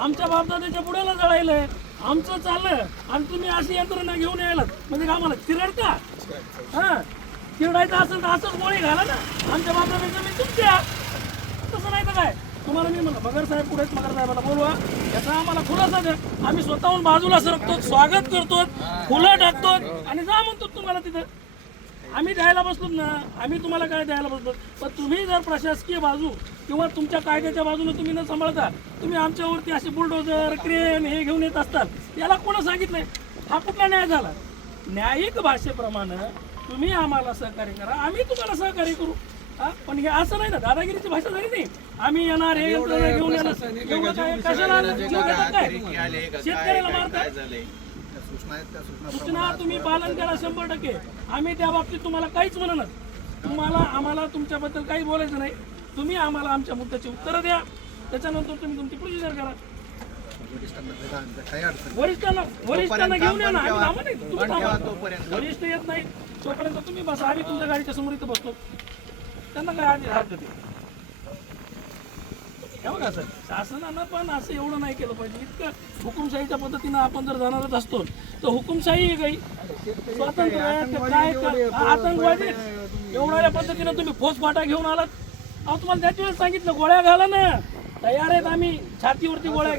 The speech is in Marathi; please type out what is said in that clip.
आमच्या बापदादाच्या पुढ्याला जळायलंय, आमचं चाललं आणि तुम्ही अशी यंत्रणा घेऊन यायला म्हणजे आम्हाला चिरडता? हा, चिरडायचं असेल तर असंच गोळी घाला ना, आमच्या बापदादाच्या जमीन तुमच्या. तसं नाही तर काय, तुम्हाला मी म्हणलं मगर साहेब पुढेच मगर साहेबाला बोलवा, याचा आम्हाला खुलासा द्या. आम्ही स्वतःहून बाजूला सरकतो, स्वागत करतो, फुलं टाकतो आणि जा म्हणतो तुम्हाला तिथं. आम्ही द्यायला बसलो ना, आम्ही तुम्हाला काय द्यायला बसलो, पण तुम्ही जर प्रशासकीय बाजू किंवा तुमच्या कायद्याच्या बाजूने तुम्ही न सांभाळता तुम्ही आमच्यावरती असे बुलडोजर क्रेन हे घेऊन येत असतात, याला कोण सांगितलंय? हा कुठला न्याय झाला? न्यायिक भाषेप्रमाणे तुम्ही आम्हाला सहकार्य करा, आम्ही तुम्हाला सहकार्य करू. हा, पण हे असं नाही ना, दादागिरीची भाषा झाली नाही. आम्ही येणार हे यंत्रणा घेऊन येणार, एवढं काय कशाला काय शेतकऱ्याला मारतात? सूचना तुम्ही पालन करा 100%. आम्ही त्या बाबतीत तुम्हाला काहीच म्हणणार. आम्हाला तुमच्याबद्दल काही बोलायचं नाही. तुम्ही आम्हाला आमच्या मुद्द्याची उत्तरं द्या, त्याच्यानंतर तुम्ही तुमची प्रोसिजर करा. वरिष्ठांना घेऊन या ना, आम्ही थांबा नाही, तुम्ही थांबा. वरिष्ठ येत नाही तोपर्यंत तुम्ही बसा, आम्ही तुमच्या गाडीच्या समोर इथं बसतो. त्यांना काय आधी हरकत आहे? हे बघा सर, शासनानं पण असं एवढं नाही केलं पाहिजे. इतकं हुकुमशाहीच्या पद्धतीनं आपण जर जाणारच असतो तर हुकुमशाही आहे काही स्वातंत्र्य काय आतंकवादी एवढ्या पद्धतीनं तुम्ही फौजफाटा घेऊन आलात. अहो, तुम्हाला त्याच वेळेस सांगितलं गोळ्या घाला ना, तयार आहेत आम्ही, छातीवरती गोळ्या